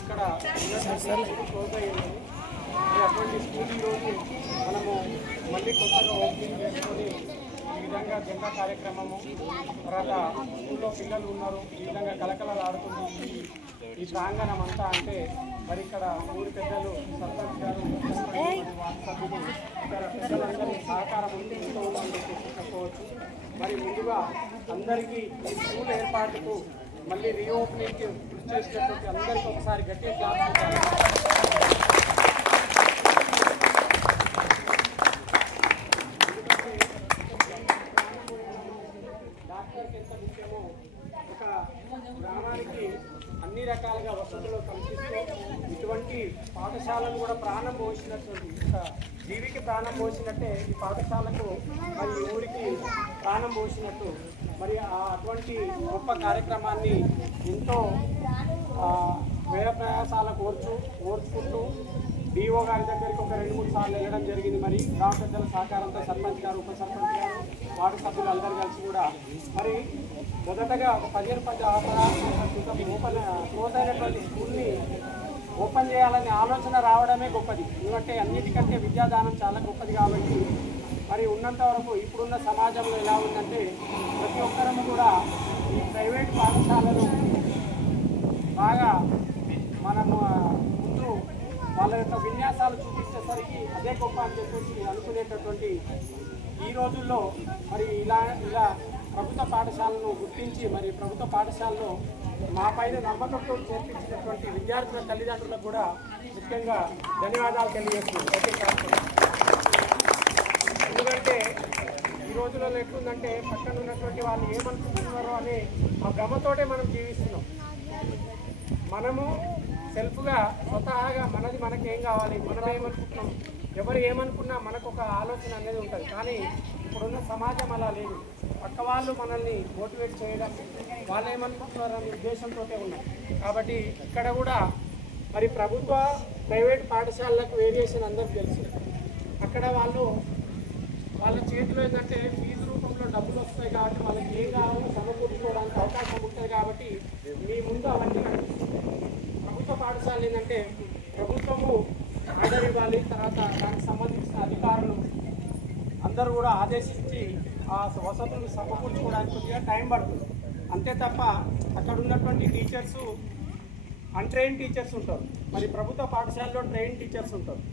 ఇక్కడ క్లోజ్ అయ్యింది. అటువంటి స్కూల్ ఈరోజు మనము మళ్ళీ కొత్తగా ఓపెనింగ్ చేసుకొని ఈ విధంగా జెండా కార్యక్రమము తర్వాత స్కూల్లో పిల్లలు ఉన్నారు, ఈ విధంగా కలకలలు ఆడుతుంది ఈ ప్రాంగణం అంతా. అంటే మరి ఇక్కడ ఊరి పెద్దలు, సర్పంచ్ గారు, వార్డు సభ్యులు, ఇక్కడ పెద్దలందరి సహకారం ఉంటే ఎంతో ఉందని చెప్పవచ్చు. మరి ముందుగా అందరికీ ఈ స్కూల్ ఏర్పాటుకు మళ్ళీ రీఓపెనింగ్కి కృషి చేసినటువంటి అందరికీ ఒకసారి గట్టిగా క్లాస్ ఇవ్వాలి. డాక్టర్కి ఎంత ముఖ్యమో ఒక గ్రామానికి అన్ని రకాలుగా వసతులు కల్పిస్తూ ఇటువంటి పాఠశాలను కూడా ప్రాణం పోసినటువంటి జీవికి ప్రాణం పోసినట్టే ఈ పాఠశాలకు మరి ఊరికి ప్రాణం పోసినట్టు మరి అటువంటి గొప్ప కార్యక్రమాన్ని ఎంతో వ్యయ ప్రయాసాలకు ఓర్చుకుంటూ డిఓ గారి దగ్గరికి ఒక 2-3 సార్లు వెళ్ళడం జరిగింది. మరి గ్రామ పెద్దల సహకారంతో సర్పంచ్ గారు, ఉప సర్పంచ్ గారు, వార్డు సభ్యులు అందరూ కలిసి కూడా మరి మొదటగా ఒక 15 క్లోజ్ అయినటువంటి స్కూల్ని ఓపెన్ చేయాలనే ఆలోచన రావడమే గొప్పది. ఎందుకంటే అన్నిటికంటే విద్యాదానం చాలా గొప్పది. కాబట్టి మరి ఉన్నంత వరకు ఇప్పుడున్న సమాజంలో ఎలా ఉందంటే ప్రతి ఒక్కరము కూడా ఈ ప్రైవేట్ పాఠశాలలు బాగా మనము ముందు వాళ్ళ యొక్క విన్యాసాలు చూపించేసరికి అదే గొప్ప అని చెప్పేసి అనుకునేటటువంటి ఈ రోజుల్లో మరి ఇలా ప్రభుత్వ పాఠశాలను గుర్తించి మరి ప్రభుత్వ పాఠశాలలో మా పైన నమ్మకంతో చేర్పించినటువంటి విద్యార్థుల తల్లిదండ్రులకు కూడా ముఖ్యంగా ధన్యవాదాలు తెలియజేస్తున్నాను. ఎందుకంటే ఈ రోజులలో ఎట్లుందంటే పక్కన ఉన్నటువంటి వాళ్ళు ఏమనుకుంటున్నారో అనే ఆ భ్రమతోటే మనం జీవిస్తున్నాం. మనము సెల్ఫ్గా స్వతహాగా మనది మనకేం కావాలి, మనం ఏమనుకుంటున్నాం, ఎవరు ఏమనుకున్నా మనకు ఒక ఆలోచన అనేది ఉంటుంది. కానీ ఇప్పుడున్న సమాజం అలా లేదు. పక్క వాళ్ళు మనల్ని మోటివేట్ చేయడం, వాళ్ళు ఏమనుకుంటున్నారు అనే ఉద్దేశంతో ఉన్నారు. కాబట్టి ఇక్కడ కూడా మరి ప్రభుత్వ ప్రైవేట్ పాఠశాలలకు వేరియేషన్ అందరికీ తెలుసు. అక్కడ వాళ్ళ చేతిలో ఏంటంటే ఫీజు రూపంలో డబ్బులు వస్తాయి కాబట్టి వాళ్ళకి ఏం కావాలో సమకూర్చుకోవడానికి అవకాశం ఉంటుంది. కాబట్టి మీ ముందు అవన్నీ కనిపిస్తుంది. ప్రభుత్వ పాఠశాలలు ఏంటంటే ప్రభుత్వము ఆర్డర్ ఇవ్వాలి, తర్వాత దానికి సంబంధించిన అధికారులు అందరూ కూడా ఆదేశించి ఆ వసతులు సమకూర్చుకోవడానికి కొద్దిగా టైం పడుతుంది. అంతే తప్ప అక్కడ ఉన్నటువంటి టీచర్సు అన్ట్రైన్ టీచర్స్ ఉంటారు. మరి ప్రభుత్వ పాఠశాలలో ట్రైన్ టీచర్స్ ఉంటారు.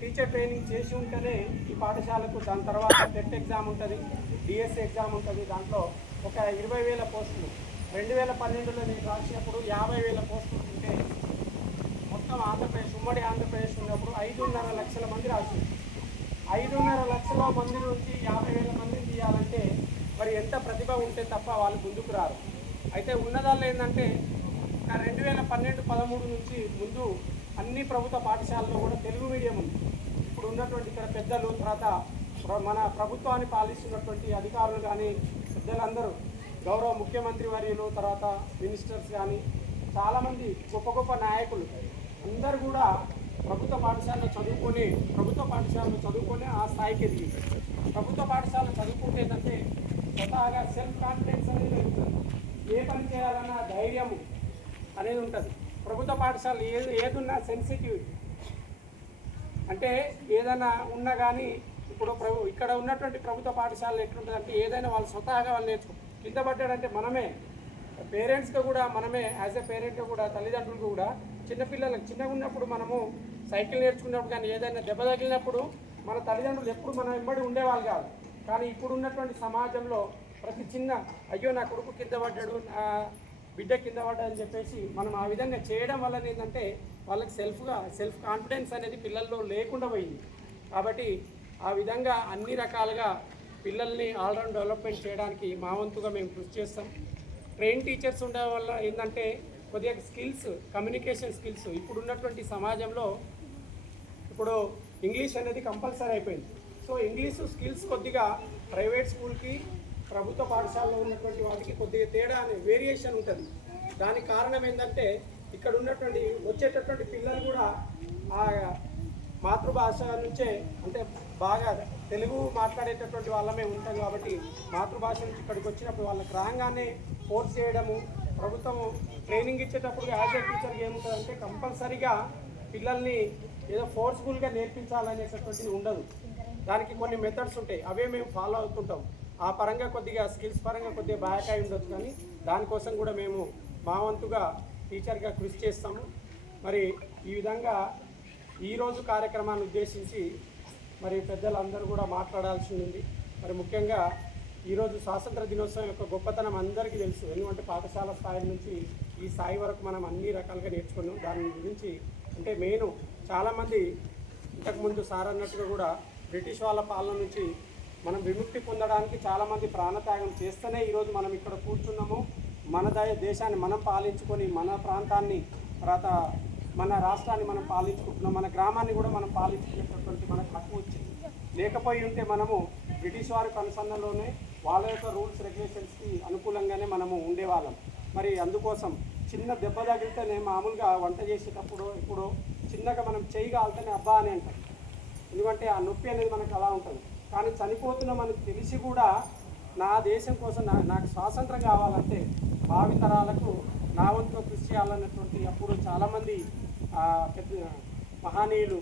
టీచర్ ట్రైనింగ్ చేసి ఉంటేనే ఈ పాఠశాలకు దాని తర్వాత టెట్ ఎగ్జామ్ ఉంటుంది, డిఎస్సి ఎగ్జామ్ ఉంటుంది. దాంట్లో ఒక 20,000 పోస్టులు 2012లో నేను రాసినప్పుడు 50,000 పోస్టులు ఉంటే మొత్తం ఆంధ్రప్రదేశ్ ఉమ్మడి ఆంధ్రప్రదేశ్ ఉన్నప్పుడు 5.5 లక్షల మంది రాసింది. 5.5 లక్షల మంది నుంచి 50,000 మందిని తీయాలంటే మరి ఎంత ప్రతిభ ఉంటే తప్ప వాళ్ళు ముందుకు రారు. అయితే ఉన్నదాళ్ళు ఏంటంటే 2012-13 నుంచి ముందు అన్ని ప్రభుత్వ పాఠశాలలో కూడా తెలుగు మీడియం ఉంది. ఇప్పుడు ఉన్నటువంటి ఇక్కడ పెద్దలు, తర్వాత మన ప్రభుత్వాన్ని పాలిస్తున్నటువంటి అధికారులు కానీ పెద్దలందరూ, గౌరవ ముఖ్యమంత్రి వర్యులు, తర్వాత మినిస్టర్స్ కానీ చాలామంది గొప్ప గొప్ప నాయకులు అందరూ కూడా ప్రభుత్వ పాఠశాలలో చదువుకొని ఆ స్థాయికి ఎదిగి ప్రభుత్వ పాఠశాలలో చదువుకుంటే ఏంటంటే స్వతహాగా సెల్ఫ్ కాన్ఫిడెన్స్ అనేది ఉంటుంది. ఏ పని చేయాలన్న ధైర్యము అనేది ఉంటుంది. ప్రభుత్వ పాఠశాల ఏదున్నా సెన్సిటివిటీ అంటే ఏదైనా ఉన్నా కానీ ఇప్పుడు ఇక్కడ ఉన్నటువంటి ప్రభుత్వ పాఠశాలలు ఎట్లుంటుంది అంటే ఏదైనా వాళ్ళు స్వతహాగా వాళ్ళు నేర్చుకో కింద పడ్డాడంటే మనమే పేరెంట్స్గా కూడా మనమే యాజ్ ఎ పేరెంట్గా కూడా తల్లిదండ్రులు కూడా చిన్నపిల్లలకు చిన్నగా ఉన్నప్పుడు మనము సైకిల్ నేర్చుకున్నప్పుడు కానీ ఏదైనా దెబ్బ తగిలినప్పుడు మన తల్లిదండ్రులు ఎప్పుడు మన వెంబడి ఉండేవాళ్ళు కాదు. కానీ ఇప్పుడు ఉన్నటువంటి సమాజంలో ప్రతి చిన్న అయ్యో నా కొడుకు కింద పడ్డాడు, నా బిడ్డ కింద పడ్డాడని చెప్పేసి మనం ఆ విధంగా చేయడం వల్ల ఏంటంటే వాళ్ళకి సెల్ఫ్ కాన్ఫిడెన్స్ అనేది పిల్లల్లో లేకుండా పోయింది. కాబట్టి ఆ విధంగా అన్ని రకాలుగా పిల్లల్ని ఆల్రౌండ్ డెవలప్మెంట్ చేయడానికి మా వంతుగా మేము కృషి చేస్తాం. ట్రైన్ టీచర్స్ ఉండడం వల్ల ఏంటంటే కొద్దిగా స్కిల్స్, కమ్యూనికేషన్ స్కిల్స్ ఇప్పుడు ఉన్నటువంటి సమాజంలో ఇప్పుడు ఇంగ్లీష్ అనేది కంపల్సరీ అయిపోయింది. సో ఇంగ్లీషు స్కిల్స్ కొద్దిగా ప్రైవేట్ స్కూల్కి ప్రభుత్వ పాఠశాలలో ఉన్నటువంటి వాటికి కొద్దిగా తేడా అనే వేరియేషన్ ఉంటుంది. దానికి కారణం ఏంటంటే ఇక్కడ ఉన్నటువంటి వచ్చేటటువంటి పిల్లలు కూడా ఆ మాతృభాష నుంచే అంటే బాగా తెలుగు మాట్లాడేటటువంటి వాళ్ళమే ఉంటాం. కాబట్టి మాతృభాష నుంచి ఇక్కడికి వచ్చినప్పుడు వాళ్ళకి రాగానే ఫోర్స్ చేయడము, ప్రభుత్వం ట్రైనింగ్ ఇచ్చేటప్పుడు యాజ్ ఏ టీచర్కి ఏముంటుందంటే కంపల్సరీగా పిల్లల్ని ఏదో ఫోర్స్ఫుల్గా నేర్పించాలనేటటువంటిది ఉండదు. దానికి కొన్ని మెథడ్స్ ఉంటాయి, అవే మేము ఫాలో అవుతుంటాం. ఆ పరంగా కొద్దిగా స్కిల్స్ పరంగా కొద్దిగా బాయకాయ ఉండొచ్చు, కానీ దానికోసం కూడా మేము మా వంతుగా టీచర్గా కృషి చేస్తాము. మరి ఈ విధంగా ఈరోజు కార్యక్రమాన్ని ఉద్దేశించి మరి పెద్దలందరూ కూడా మాట్లాడాల్సి ఉంది. మరి ముఖ్యంగా ఈరోజు స్వాతంత్ర దినోత్సవం యొక్క గొప్పతనం అందరికీ తెలుసు. ఎందుకంటే పాఠశాల స్థాయి నుంచి ఈ స్థాయి వరకు మనం అన్ని రకాలుగా నేర్చుకున్నాం. దాని గురించి అంటే మెయిన్ చాలామంది ఇంతకుముందు సార్ అన్నట్టుగా కూడా బ్రిటిష్ వాళ్ళ పాలన నుంచి మనం విముక్తి పొందడానికి చాలామంది ప్రాణత్యాగం చేస్తేనే ఈరోజు మనం ఇక్కడ కూర్చున్నాము. మన దేశాన్ని మనం పాలించుకొని మన ప్రాంతాన్ని తర్వాత మన రాష్ట్రాన్ని మనం పాలించుకుంటున్నాం, మన గ్రామాన్ని కూడా మనం పాలించుకునేటటువంటి మనకు హక్కు వచ్చింది. లేకపోయి ఉంటే మనము బ్రిటిష్ వారి కనుసన్నలోనే వాళ్ళ యొక్క రూల్స్ రెగ్యులేషన్స్కి అనుకూలంగానే మనము ఉండేవాళ్ళం. మరి అందుకోసం చిన్న దెబ్బ తగిలితేనే మామూలుగా వంట చేసేటప్పుడు ఇప్పుడు చిన్నగా మనం చేయి కాలితేనే అబ్బా అని అంటాం, ఎందుకంటే ఆ నొప్పి అనేది మనకు అలా ఉంటుంది. కానీ చనిపోతున్న మనకు తెలిసి కూడా నా దేశం కోసం నాకు స్వాతంత్రం కావాలంటే భావితరాలకు నా వంతుగా కృషి చేయాలన్నటువంటి అప్పుడు చాలామంది పెద్ద మహనీయులు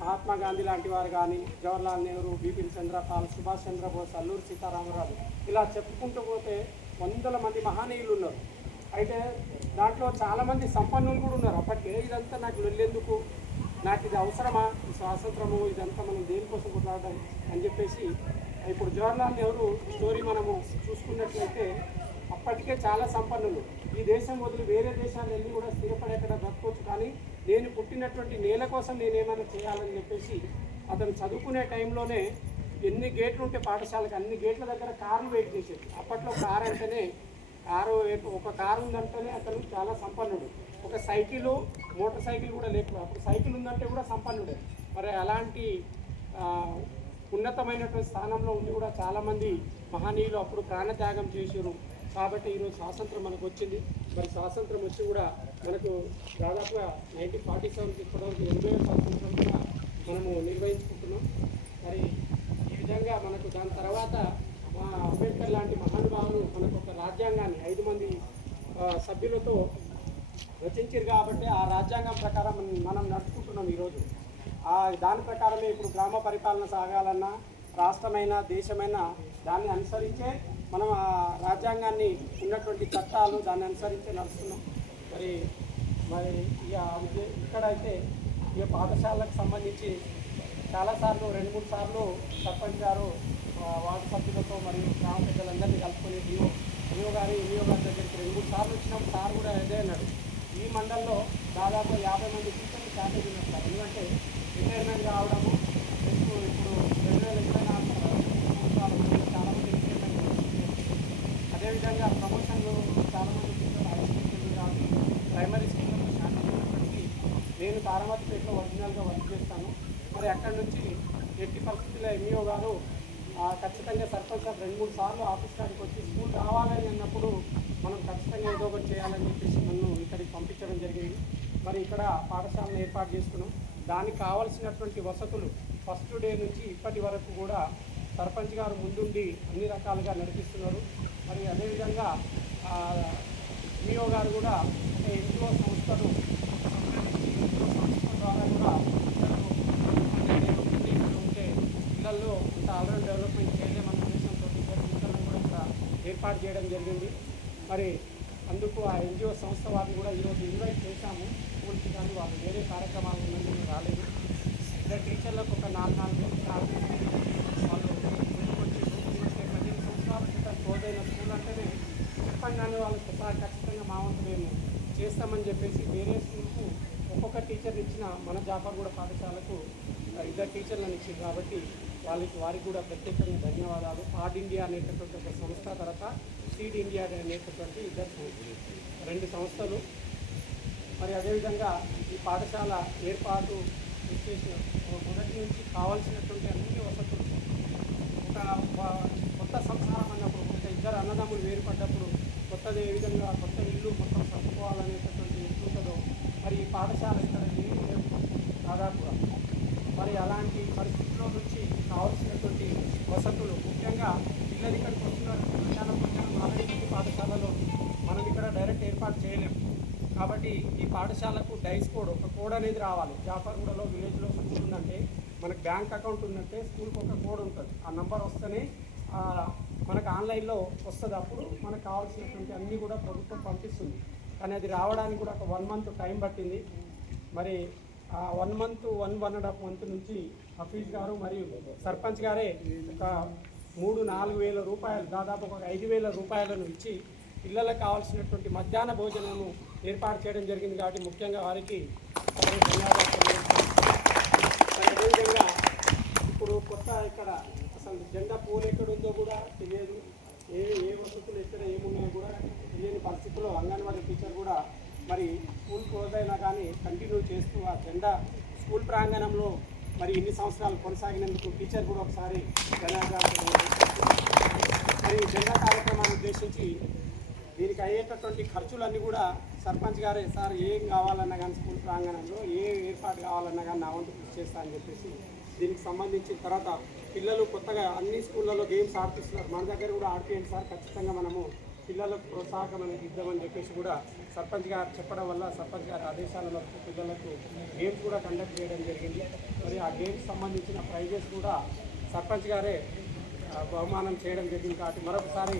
మహాత్మా గాంధీ లాంటి వారు కానీ, జవహర్లాల్ నెహ్రూ, బిపిన్ చంద్రపాల్, సుభాష్ చంద్రబోస్, అల్లూరి సీతారామరాజు ఇలా చెప్పుకుంటూ పోతే వందల మంది మహనీయులు ఉన్నారు. అయితే దాంట్లో చాలామంది సంపన్నులు కూడా ఉన్నారు. అప్పటికే ఇదంతా నాకు వెళ్ళేందుకు, నాకు ఇది అవసరమా, ఈ స్వాతంత్రము ఇదంతా మనం దేనికోసం కొట్లాడడం అని చెప్పేసి ఇప్పుడు జవహర్లాల్ నెహ్రూ స్టోరీ మనము చూసుకున్నట్లయితే అప్పటికే చాలా సంపన్నులు. ఈ దేశం వదిలి వేరే దేశాలు వెళ్ళి కూడా స్థిరపడి అక్కడ బ్రతకొచ్చు, కానీ నేను పుట్టినటువంటి నేల కోసం నేనేమైనా చేయాలని చెప్పేసి అతను చదువుకునే టైంలోనే ఎన్ని గేట్లు ఉంటే పాఠశాలకు అన్ని గేట్ల దగ్గర కార్లు వెయిట్ చేసేది. అప్పట్లో కారు అంటేనే ఒక కారు ఉందంటేనే అతను చాలా సంపన్నుడు. ఒక సైకిలు, మోటార్ సైకిల్ కూడా లేకపోతే అప్పుడు సైకిల్ ఉందంటే కూడా సంపన్నుడే. మరి అలాంటి ఉన్నతమైనటువంటి స్థానంలో ఉండి కూడా చాలామంది మహనీయులు అప్పుడు ప్రాణత్యాగం చేశారు. కాబట్టి ఈరోజు స్వాతంత్రం మనకు వచ్చింది. మరి స్వాతంత్రం వచ్చి కూడా మనకు దాదాపుగా 1947 ఇప్పటివరకు 80వ స్వాతంత్రం కూడా మనము నిర్వహించుకుంటున్నాం. మరి ఈ విధంగా మనకు దాని తర్వాత మా అంబేద్కర్ లాంటి మహానుభావులు మనకు ఒక రాజ్యాంగాన్ని 5 మంది సభ్యులతో రచించారు. కాబట్టి ఆ రాజ్యాంగం ప్రకారం మనం నడుచుకుంటున్నాం ఈరోజు. దాని ప్రకారమే ఇప్పుడు గ్రామ పరిపాలన సాగాలన్నా, రాష్ట్రమైనా దేశమైనా దాన్ని అనుసరించే మనం ఆ రాజ్యాంగాన్ని ఉన్నటువంటి చట్టాలు దాన్ని అనుసరించే నడుస్తున్నాం. మరి ఇక్కడైతే ఈ పాఠశాలకు సంబంధించి చాలాసార్లు 2-3 సార్లు సర్పంచ్ గారు వార్డు సభ్యులతో మరియు గ్రామ పెద్దలందరినీ కలుపుకొని డిఓ గారి దగ్గరికి 2-3 సార్లు వచ్చినప్పుడు సార్ కూడా అదే అన్నాడు, ఈ మండలంలో దాదాపు 50 మంది టీచర్లు షార్టేజ్ ఉన్నారు సార్. ఎందుకంటే రిటైర్మెంట్ కావడము, ఇప్పుడు 2024 సంవత్సరాలు చాలామంది రిటైర్మెంట్, అదేవిధంగా ప్రమోషన్లు చాలామంది టీచర్లు హై స్కూల్ కానీ ప్రైమరీ స్కూల్లో షార్టేజ్ ఉన్నప్పటికీ నేను తారామతిపేటలో ఒరిజినల్గా వర్క్ చేస్తాను. మరి అక్కడి నుంచి ఎట్టి పరిస్థితుల్లో ఎంఈఓ గారు ఖచ్చితంగా సర్పంచ్ సార్ 2-3 సార్లు ఆఫీస్ కాడికి వచ్చి స్కూల్ రావాలని అన్నప్పుడు మనం ఖచ్చితంగా ఏదో ఒకటి చేయాలని చెప్పేసి నన్ను ఇక్కడికి పంపించడం జరిగింది. మరి ఇక్కడ పాఠశాలను ఏర్పాటు చేసుకున్నాం. దానికి కావాల్సినటువంటి వసతులు ఫస్ట్ డే నుంచి ఇప్పటి వరకు కూడా సర్పంచ్ గారు ముందుండి అన్ని రకాలుగా నడిపిస్తున్నారు. మరి అదేవిధంగా ఎంఈఓ గారు కూడా ఎన్జిఓ సంస్థలు ద్వారా కూడా ఉంటే పిల్లల్లో ఇంత ఆల్రౌండ్ డెవలప్మెంట్ చేయలేమన్న ఉద్దేశంతో టీచర్లను కూడా ఇక్కడ ఏర్పాటు చేయడం జరిగింది. మరి అందుకు ఆ ఎన్జిఓ సంస్థ వారిని కూడా ఈరోజు ఇన్వైట్ చేశాము స్కూల్కి, కానీ వాళ్ళు వేరే కార్యక్రమాలు ఉన్నందుకు రాలేదు. ఇలా టీచర్లకు ఒక 4 సార్లు వాళ్ళు ముందుకొచ్చి 15 సంవత్సరాల క్రితం క్లోజ్ అయిన స్కూల్ అంటేనే చెప్పంగానే వాళ్ళు ఖచ్చితంగా మా వంతు మేము చేస్తామని చెప్పేసి వేరే స్కూల్కు ఒక్కొక్క టీచర్ని ఇచ్చిన మన జాఫర్గూడ పాఠశాలకు 2 టీచర్లను ఇచ్చింది. కాబట్టి వారికి కూడా ప్రత్యేకంగా ధన్యవాదాలు. పాడ్ ఇండియా అనేటటువంటి ఒక సంస్థ, తర్వాత సీడ్ ఇండియా అనేటటువంటి 2 సంస్థలు. మరి అదేవిధంగా ఈ పాఠశాల ఏర్పాటు చేసిన మొదటి నుంచి కావాల్సినటువంటి అన్ని వసతులు, ఒక కొత్త సంసారం అన్నప్పుడు, ఒక 2 అన్నదమ్ములు వేరుపడ్డప్పుడు కొత్తది ఏ విధంగా కొత్త ఇల్లు మొత్తం సర్దుకోవాలనేటటువంటి ఉంటుందో మరి ఈ పాఠశాల ఇక్కడ ఏమీ లేవు దాదాపుగా. మరి అలాంటి పరిస్థితుల్లో నుంచి కావాల్సినటువంటి వసతులు, ముఖ్యంగా పిల్లలు ఇక్కడికి వస్తున్నారు. మధ్యాహ్నం ఆల్రెడీ పాఠశాలలో మనం ఇక్కడ డైరెక్ట్ ఏర్పాటు చేయలేము. కాబట్టి ఈ పాఠశాలకు డైస్ కోడ్, ఒక కోడ్ అనేది రావాలి. జాఫర్గూడలో విలేజ్లో స్కూల్ ఉందంటే మనకు బ్యాంక్ అకౌంట్ ఉన్నట్టే స్కూల్కి ఒక కోడ్ ఉంటుంది. ఆ నెంబర్ వస్తేనే మనకు ఆన్లైన్లో వస్తుంది. అప్పుడు మనకు కావాల్సినటువంటి అన్నీ కూడా ప్రభుత్వం పంపిస్తుంది. కానీ అది రావడానికి కూడా ఒక 1 month టైం పట్టింది. మరి 1 month 1.5 month నుంచి హఫీజ్ గారు మరియు సర్పంచ్ గారే ఒక 3-4 వేల రూపాయలు, దాదాపు ఒక 5,000 రూపాయలను ఇచ్చి పిల్లలకు కావాల్సినటువంటి మధ్యాహ్న భోజనము ఏర్పాటు చేయడం జరిగింది. కాబట్టి ముఖ్యంగా వారికి ధన్యవాదాలు తెలియజేస్తాను. అదేవిధంగా ఇప్పుడు కొత్త ఇక్కడ అసలు జెండా పూలు ఎక్కడ ఉందో కూడా తెలియదు, ఏ వసతులు ఎక్కడ ఏమున్నాయో కూడా తెలియని పరిస్థితుల్లో అంగన్వాడీ టీచర్ కూడా మరి స్కూల్ క్లోజ్ అయినా కానీ కంటిన్యూ చేస్తూ ఆ జెండా స్కూల్ ప్రాంగణంలో మరి ఇన్ని సంవత్సరాలు కొనసాగినందుకు టీచర్ కూడా ఒకసారి ధన్యవాదాలు. మరి జెండా కార్యక్రమాన్ని ఉద్దేశించి దీనికి అయ్యేటటువంటి ఖర్చులన్నీ కూడా సర్పంచ్ గారే, సార్ ఏం కావాలన్నా కానీ స్కూల్ ప్రాంగణంలో ఏ ఏర్పాటు కావాలన్నా కానీ నా వంతు కృషి చేస్తా అని చెప్పేసి దీనికి సంబంధించిన తర్వాత పిల్లలు కొత్తగా అన్ని స్కూళ్ళలో గేమ్స్ ఆడిపిస్తున్నారు, మన దగ్గర కూడా ఆడిపియండి సార్, ఖచ్చితంగా మనము పిల్లలకు ప్రోత్సాహకం అనేది ఇద్దామని చెప్పేసి కూడా సర్పంచ్ గారు చెప్పడం వల్ల సర్పంచ్ గారి ఆదేశాలలో పిల్లలకు గేమ్స్ కూడా కండక్ట్ చేయడం జరిగింది. మరి ఆ గేమ్స్ సంబంధించిన ప్రైజెస్ కూడా సర్పంచ్ గారే బహుమానం చేయడం జరిగింది. కాబట్టి మరొకసారి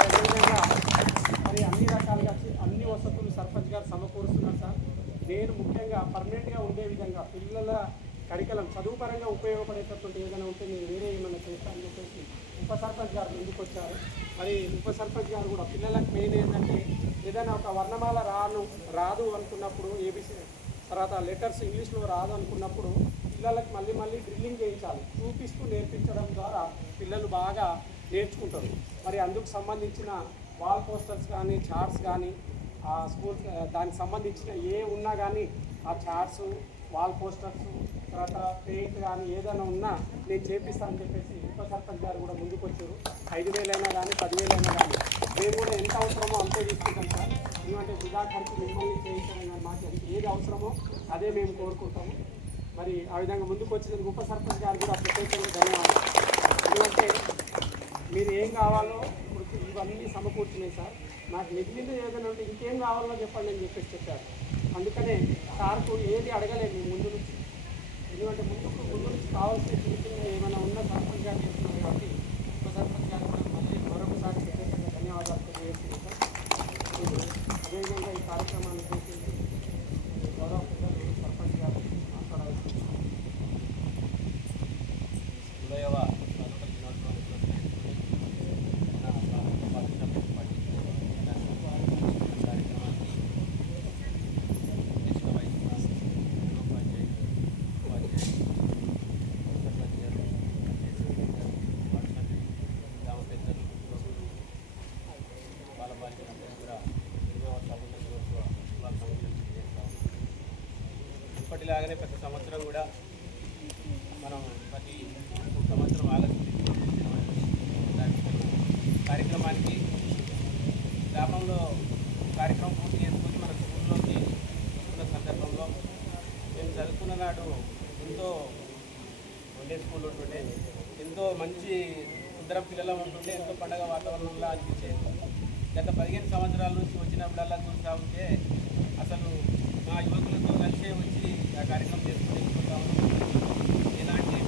అదేవిధంగా మరి అన్ని రకాలుగా అన్ని వసతులు సర్పంచ్ గారు సమకూరుస్తున్నారు సార్. నేను ముఖ్యంగా పర్మనెంట్గా ఉండే విధంగా పిల్లల కరికలం చదువు పరంగా ఉపయోగపడేటటువంటి ఏదైనా ఉంటే నేను వేరే ఏమైనా చేస్తానని చెప్పేసి ఉప సర్పంచ్ గారు ముందుకు వచ్చారు. మరి ఉప సర్పంచ్ గారు కూడా పిల్లలకు మెయిన్ ఏంటంటే ఏదైనా ఒక వర్ణమాల రాదు అనుకున్నప్పుడు, ఏబీసీ తర్వాత లెటర్స్ ఇంగ్లీష్లో రాదు అనుకున్నప్పుడు పిల్లలకు మళ్ళీ డ్రిల్లింగ్ చేయించాలి. చూపిస్తూ నేర్పించడం ద్వారా పిల్లలు బాగా నేర్చుకుంటారు. మరి అందుకు సంబంధించిన వాల్ పోస్టర్స్ కానీ చార్ట్స్ కానీ స్కూల్ దానికి సంబంధించిన ఏ ఉన్నా కానీ ఆ చార్ట్స్, వాల్ పోస్టర్స్, తర్వాత పెయింట్ కానీ ఏదైనా ఉన్నా నేను చేపిస్తానని చెప్పేసి ఉప సర్పంచ్ గారు కూడా ముందుకు వచ్చారు. 5,000 అయినా కానీ 10,000 అయినా కానీ మేము కూడా ఎంత అవసరమో అంతే తీసుకుంటాం సార్. ఎందుకంటే వృధా ఖర్చు మిమ్మల్ని చేయించడం కానీ మాకు ఏది అవసరమో అదే మేము కోరుకుంటాము. మరి ఆ విధంగా ముందుకు వచ్చినందుకు ఉప సర్పంచ్ గారు కూడా ప్రత్యేకంగా ధన్యవాదాలు. ఎందుకంటే మీరు ఏం కావాలో ఇప్పుడు ఇవన్నీ సమకూర్చున్నాయి సార్, నాకు మిగిలిన ఏదైనా ఉంటే ఇంకేం కావాలో చెప్పండి అని చెప్పేసి చెప్పారు. అందుకనే సార్కు ఏది అడగలేదు ముందు నుంచి, ఎందుకంటే ముందు నుంచి కావాల్సిన చిన్న ఏమైనా ఉన్న సర్పంచ్ గారు చేస్తున్నారు. కాబట్టి ఉప సర్పంచ్ గారు కూడా మళ్ళీ మరొకసారి ప్రత్యేకంగా ధన్యవాదాలు తెలియజేస్తుంది సార్. అదేవిధంగా ఈ కార్యక్రమాన్ని చేసేసి గౌరవ పిల్లలు సర్పంచ్ గారు మాట్లాడాల్సి ఇప్పటిలాగానే ప్రతి సంవత్సరం కూడా మనం ప్రతి సంవత్సరం ఆగస్టు కార్యక్రమానికి గ్రామంలో కార్యక్రమం పూర్తి చేసుకొని మన స్కూల్లోకి వస్తున్న సందర్భంలో మేము చదువుకున్న నాడు ఎంతో వండే స్కూల్ ఉంటుండే, ఎంతో మంచి ఇద్దరం పిల్లలు ఉంటుండే, ఎంతో పండగ వాతావరణంలో అనిపించేది. గత 15 సంవత్సరాల నుంచి వచ్చినప్పుడల్లా చూస్తూ ఉంటే అసలు మా యువకులతో కలిసే వచ్చి ఆ కార్యక్రమం చేసుకుని ఎలాంటి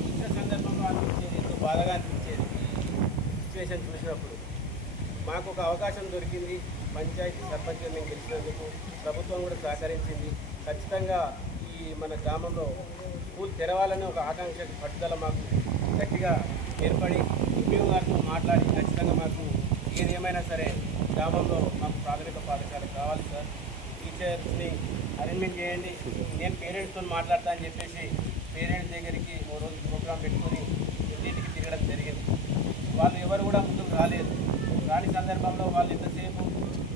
వచ్చిన సందర్భంలో అనిపించేది, ఎంతో బాధగా అనిపించేది. సిచ్యువేషన్ చూసినప్పుడు మాకు ఒక అవకాశం దొరికింది. పంచాయతీ సర్పంచ్గా మేము గెలిచినందుకు ప్రభుత్వం కూడా సహకరించింది. ఖచ్చితంగా ఈ మన గ్రామంలో స్కూల్ తెరవాలని ఒక ఆకాంక్ష పట్టుదల మాకు గట్టిగా ఏర్పడి ఉద్యోగాలతో మాట్లాడి ఖచ్చితంగా మాకు ఏది ఏమైనా సరే గ్రామంలో మాకు ప్రాథమిక పాఠశాల కావాలి సార్, టీచర్స్ని అరేంజ్మెంట్ చేయండి, నేను పేరెంట్స్తో మాట్లాడతా అని చెప్పేసి పేరెంట్స్ దగ్గరికి ఓ రోజు ప్రోగ్రాం పెట్టుకొని ఇంటికి తిరగడం జరిగింది. వాళ్ళు ఎవరు కూడా ముందుకు రాలేదు. రాని సందర్భంలో వాళ్ళు ఎంతసేపు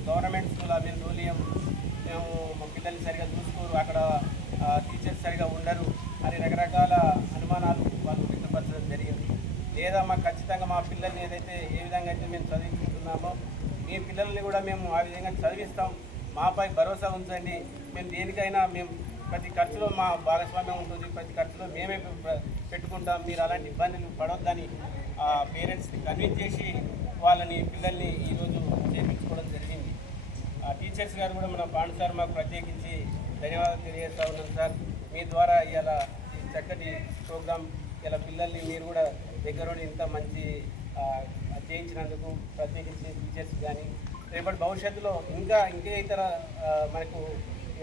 గవర్నమెంట్ స్కూల్ మేము రోలియం, మేము మా పిల్లల్ని సరిగా చూసుకోరు, అక్కడ టీచర్స్ సరిగా ఉండరు అని రకరకాల అనుమానాలు వాళ్ళు వ్యక్తపరచడం జరిగింది. లేదా మాకు ఖచ్చితంగా మా పిల్లల్ని ఏ విధంగా అయితే మేము చదివించుకుంటున్నామో మీ పిల్లల్ని కూడా మేము ఆ విధంగా చదివిస్తాం, మాపై భరోసా ఉంచండి, మేము దేనికైనా మేము ప్రతి ఖర్చులో మా భాగస్వామ్యం ఉంటుంది, ప్రతి ఖర్చులో మేమే పెట్టుకుంటాం, మీరు అలాంటి ఇబ్బందులు పడొద్దని పేరెంట్స్ని కన్విన్స్ చేసి వాళ్ళని పిల్లల్ని ఈరోజు చేయించుకోవడం జరిగింది. టీచర్స్ గారు కూడా మన పాండు సార్ మాకు ప్రత్యేకించి ధన్యవాదాలు తెలియజేస్తూ ఉన్నాను సార్. మీ ద్వారా ఇలా ఈ చక్కటి ప్రోగ్రామ్ ఇలా పిల్లల్ని మీరు కూడా దగ్గరుండి ఇంత మంచి చేయించినందుకు ప్రత్యేకించి టీచర్స్ కానీ రేపటి భవిష్యత్తులో ఇంకా ఇతర మనకు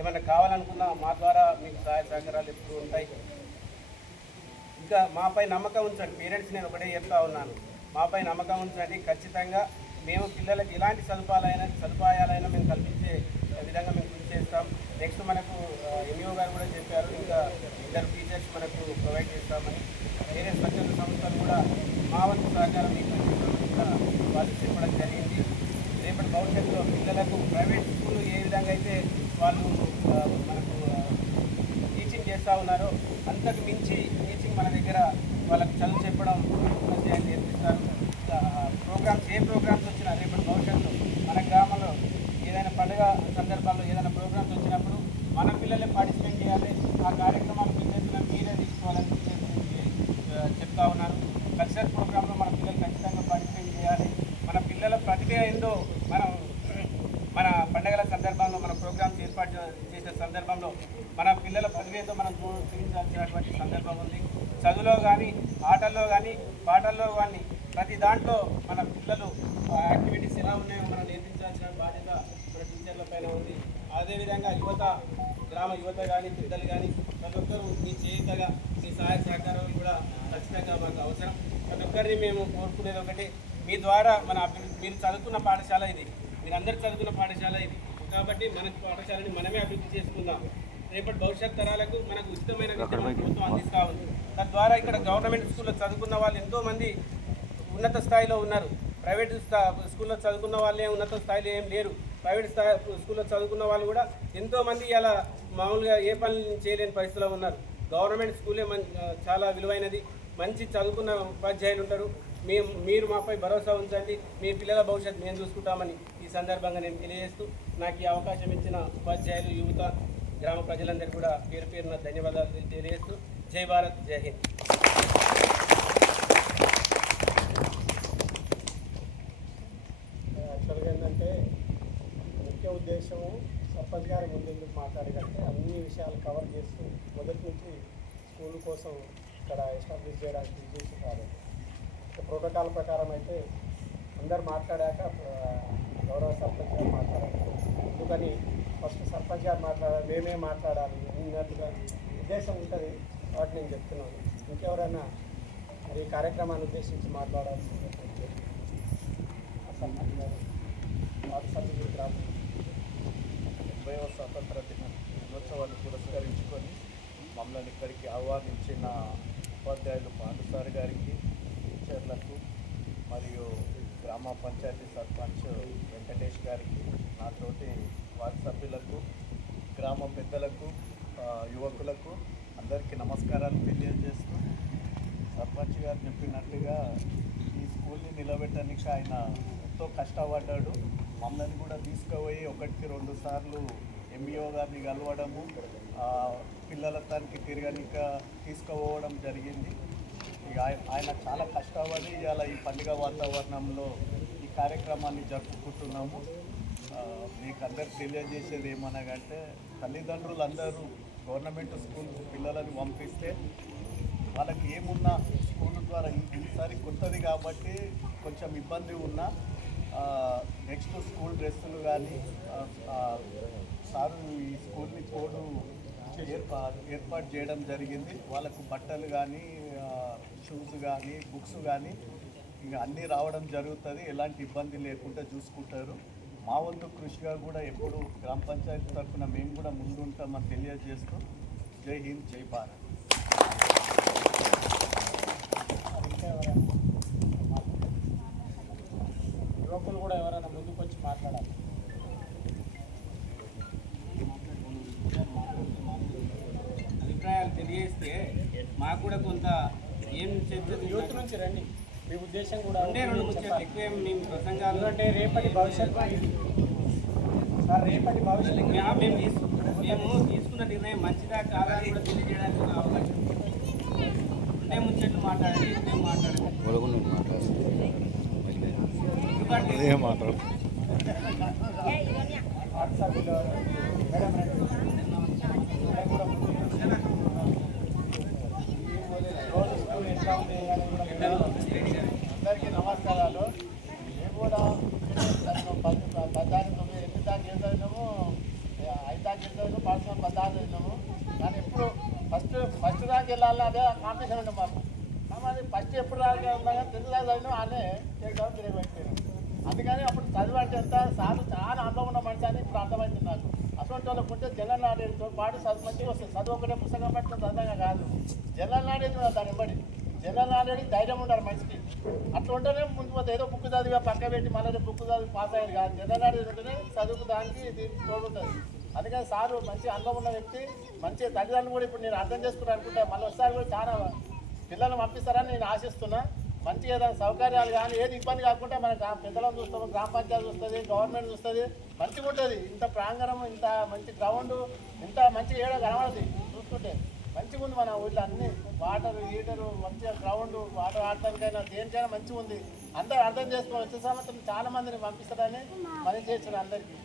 ఏమైనా కావాలనుకున్నా మా ద్వారా మీకు సహాయ సహకారాలు ఎప్పుడు ఉంటాయి. ఇంకా మాపై నమ్మకం ఉంచండి పేరెంట్స్, నేను ఒకటే చెప్తా ఉన్నాను, మాపై నమ్మకం ఉంచండి. ఖచ్చితంగా మేము పిల్లలకి ఎలాంటి సదుపాయాలైనా మేము కల్పించే విధంగా మేము కృషి చేస్తాం. నెక్స్ట్ మనకు ఎంఈఓ గారు కూడా చెప్పారు, ఇంకా ఇద్దరు టీచర్స్ మనకు ప్రొవైడ్ చేస్తామని. వేరే స్వచ్ఛంద సంస్థలు కూడా మా వంతు సహకారం మీకు వాళ్ళు చెప్పడం జరిగింది. రేపటి భవిష్యత్తులో పిల్లలకు ప్రైవేట్ స్కూల్ ఏ విధంగా అయితే వాళ్ళు మనకు టీచింగ్ చేస్తూ ఉన్నారో అంతకు మించి టీచింగ్ మన దగ్గర వాళ్ళకి చదువు చెప్పడం నేర్పిస్తారు. ప్రోగ్రామ్స్ ఏ ప్రోగ్రామ్స్ వచ్చినా రేపటి భవిష్యత్తులో మన గ్రామంలో ఏదైనా పండుగ సందర్భాల్లో ఏదైనా ప్రోగ్రామ్స్ వచ్చినప్పుడు మన పిల్లలే పార్టిసిపేట్ చేయాలి. ఆ కార్యక్రమాలు పిల్లలు మీరే తీసుకోవాలని చెప్తా ఉన్నారు. కల్చరల్ ప్రోగ్రాంలో మన పిల్లలు ఖచ్చితంగా పార్టిసిపేట్ చేయాలి. మన పిల్లల ప్రతిభ ఏందో మన పండుగల సందర్భంలో మన ప్రోగ్రామ్స్ ఏర్పాటు చేసే సందర్భంలో మన పిల్లల ప్రతిభతో మనం చూపించాల్సినటువంటి సందర్భం ఉంది. చదువులో కానీ, ఆటల్లో కానీ, పాటల్లో కానీ ప్రతి దాంట్లో మన పిల్లలు యాక్టివిటీస్ ఎలా ఉన్నాయో మనం నేర్పించాల్సిన బాధ్యత మన టీచర్ల పైన ఉంది. అదేవిధంగా గ్రామ యువత కానీ, పిల్లలు కానీ ప్రతి ఒక్కరూ మీ చేయుతగా మీ సహాయ సహకారాలు కూడా ఖచ్చితంగా మాకు అవసరం. ప్రతి ఒక్కరిని మేము కోరుకునేది ఒకటి, మీ ద్వారా మీరు చదువుతున్న పాఠశాల ఇది, మీరందరూ చదువుతున్న పాఠశాల ఇది కాబట్టి మన పాఠశాలని మనమే అభివృద్ధి చేసుకుందాం. రేపటి భవిష్యత్ తరాలకు మనకు ఉచితమైన విద్యను ప్రభుత్వం అందిస్తూ ఉంది. తద్వారా ఇక్కడ గవర్నమెంట్ స్కూల్లో చదువుకున్న వాళ్ళు ఎంతోమంది ఉన్నత స్థాయిలో ఉన్నారు. ప్రైవేట్ స్కూల్లో చదువుకున్న వాళ్ళే ఉన్నత స్థాయిలో ఏం లేరు. ప్రైవేట్ స్కూల్లో చదువుకున్న వాళ్ళు కూడా ఎంతోమంది ఇలా మామూలుగా ఏ పనులు చేయలేని పరిస్థితిలో ఉన్నారు. గవర్నమెంట్ స్కూలే చాలా విలువైనది. మంచి చదువుకున్న ఉపాధ్యాయులు ఉంటారు. మీరు మాపై భరోసా ఉంచండి, మీ పిల్లల భవిష్యత్తు మేము చూసుకుంటామని ఈ సందర్భంగా నేను తెలియజేస్తూ నాకు ఈ అవకాశం ఇచ్చిన ఉపాధ్యాయులు, యువత, గ్రామ ప్రజలందరికీ కూడా పేరు పేరున ధన్యవాదాలు తెలియజేస్తూ జై భారత్, జై హింద్. యాక్చువల్గా ఏంటంటే ముఖ్య ఉద్దేశము సర్పంచ్ గారి ముందు మాట్లాడేటంటే అన్ని విషయాలు కవర్ చేస్తూ మొదటి నుంచి స్కూల్ కోసం ఇక్కడ ఎస్టాబ్లిష్ చేయడానికి ఉద్దేశం కాదు. ప్రోటోకాల్ ప్రకారం అయితే అందరు మాట్లాడాక గౌరవ సర్పంచ్ గారు మాట్లాడాలి. ఎందుకని ఫస్ట్ సర్పంచ్ గారు మాట్లాడాలి, మేమే మాట్లాడాలి అన్నట్టుగా ఉద్దేశం ఉంటుంది కాబట్టి నేను చెప్తున్నాను. ఇంకెవరైనా మరి ఈ కార్యక్రమాన్ని ఉద్దేశించి మాట్లాడాలి. సర్పంచ్ గారు వార్డు సభ్యులు గ్రామం 70వ స్వాతంత్ర దినోత్సవాన్ని పురస్కరించుకొని మమ్మల్ని ఇక్కడికి ఆహ్వానించిన ఉపాధ్యాయులు పాండు సార్ గారికి, టీచర్లకు మరియు గ్రామ పంచాయతీ సర్పంచ్ వెంకటేష్ గారికి, నాతోటి వార్డు సభ్యులకు, గ్రామ పెద్దలకు, యువకులకు అందరికీ నమస్కారాలు తెలియజేస్తూ, సర్పంచ్ గారు చెప్పినట్టుగా ఈ స్కూల్ని నిలబెట్టడానికి ఆయన ఎంతో కష్టపడ్డాడు. మమ్మల్ని కూడా తీసుకుపోయి 1-2 సార్లు ఎంఈఓ గారిని కలవడము, పిల్లల తనకి తిరగనిక తీసుకుపోవడం జరిగింది. ఇక ఆయన చాలా కష్టపడి ఇలా ఈ పండుగ వాతావరణంలో ఈ కార్యక్రమాన్ని జరుపుకుంటున్నాము. మీకు అందరికి తెలియజేసేది ఏమనగంటే తల్లిదండ్రులు అందరూ గవర్నమెంట్ స్కూల్ పిల్లలను పంపిస్తే వాళ్ళకి ఏమున్నా స్కూల్ ద్వారా ఈసారి కొత్తది కాబట్టి కొంచెం ఇబ్బంది ఉన్నా నెక్స్ట్ స్కూల్ డ్రెస్సులు కానీ సారు ఈ స్కూల్ని కోడు ఏర్పాటు చేయడం జరిగింది. వాళ్ళకు బట్టలు కానీ, షూస్ కానీ, బుక్స్ కానీ ఇంకా అన్నీ రావడం జరుగుతుంది. ఎలాంటి ఇబ్బంది లేకుండా చూసుకుంటారు. మా వంతు కృషిగా కూడా ఎప్పుడు గ్రామ పంచాయతీ తరఫున మేము కూడా ముందుంటామని తెలియజేస్తూ జై హింద్, జై భారత్. యువకులు కూడా ఎవరైనా ముందుకు వచ్చి మాట్లాడాలి. అభిప్రాయాలు తెలియజేస్తే మాకు కూడా కొంత ఏం చెప్తుంది. యూత్ నుంచి రండి, మీ ఉద్దేశం కూడా ఎక్కువ మేము ప్రసంగాలు అంటే రేపటి భవిష్యత్తు రేపటి భవిష్యత్తు మేము తీసుకున్న నిర్ణయం మంచిదా కాదా అని కూడా తెలియజేయడానికి ఒక అవకాశం ఉంది. ఉండే ముచ్చట్లు మాట్లాడండి, ఉండే మాట్లాడండి. అందరికీ నమస్కారాలు. మేము కూడా 18 8 దాకా వెళ్తాము, 5 దాకా వెళ్తాము, పాఠశాల 10 దాకా వెళ్ళినాము. కానీ ఎప్పుడు ఫస్ట్ దాకా వెళ్ళాలి అదే కాంపిటీషన్ ఉంటుంది మాకు. కానీ ఫస్ట్ ఎప్పుడు దాకా ఉన్నా కానీ 10th దాకా చదివినాం అనే చేయడం తెలియబడిపోయినాం. అందుకని అప్పుడు చదివి అంటే ఎంత సార్లు చాలా అనుభవం ఉన్న మనిషి అని ఇప్పుడు అర్థమైంది నాకు. అటువంటి వాళ్ళకు ఉంటే జనరల్ నాలెడ్జ్తో పాటు చదువు మంచిగా వస్తుంది. చదువు ఒకటే పుస్తకం పట్టుకుని చదవగా కాదు, జనరల్ నాలెడ్జ్ దాని వెంబడి జనరల్ నాలెడ్జ్ ధైర్యం ఉండాలి మనిషికి. అట్లా ఉంటేనే ముందు పోతే ఏదో బుక్ చదివి పక్క పెట్టి మళ్ళీ బుక్ చదివి పాస్ అయ్యేది కాదు. జనరల్ నాలెడ్జ్ ఉంటేనే చదువుకు దానికి దీనికి తోడుంటుంది. అందుకని సారు మంచి అనుభవం ఉన్న వ్యక్తి, మంచి తల్లిదండ్రులు కూడా ఇప్పుడు నేను అర్థం చేసుకున్నాను అనుకుంటా. మళ్ళీ ఒకసారి కూడా చాలా పిల్లల్ని పంపిస్తారని నేను ఆశిస్తున్నా. మంచిగా ఏదైనా సౌకర్యాలు కానీ ఏది ఇబ్బంది కాకుండా మన పెద్దలను చూస్తాము, గ్రామ పంచాయతీ చూస్తుంది, గవర్నమెంట్ చూస్తుంది, మంచిగా ఉంటుంది. ఇంత ప్రాంగణం, ఇంత మంచి గ్రౌండ్, ఇంత మంచిగా ఏడో కనబడుతుంది చూస్తుంటే మంచిగా ఉంది. మన ఊళ్ళో అన్ని వాటర్ హీటరు, మంచిగా గ్రౌండ్, వాటర్ ఆడటానికైనా దేనికైనా మంచిగా ఉంది. అందరూ అర్థం చేసుకొని వచ్చే సంవత్సరం చాలా మందిని పంపిస్తారని మనం చేస్తున్నాం అందరికీ.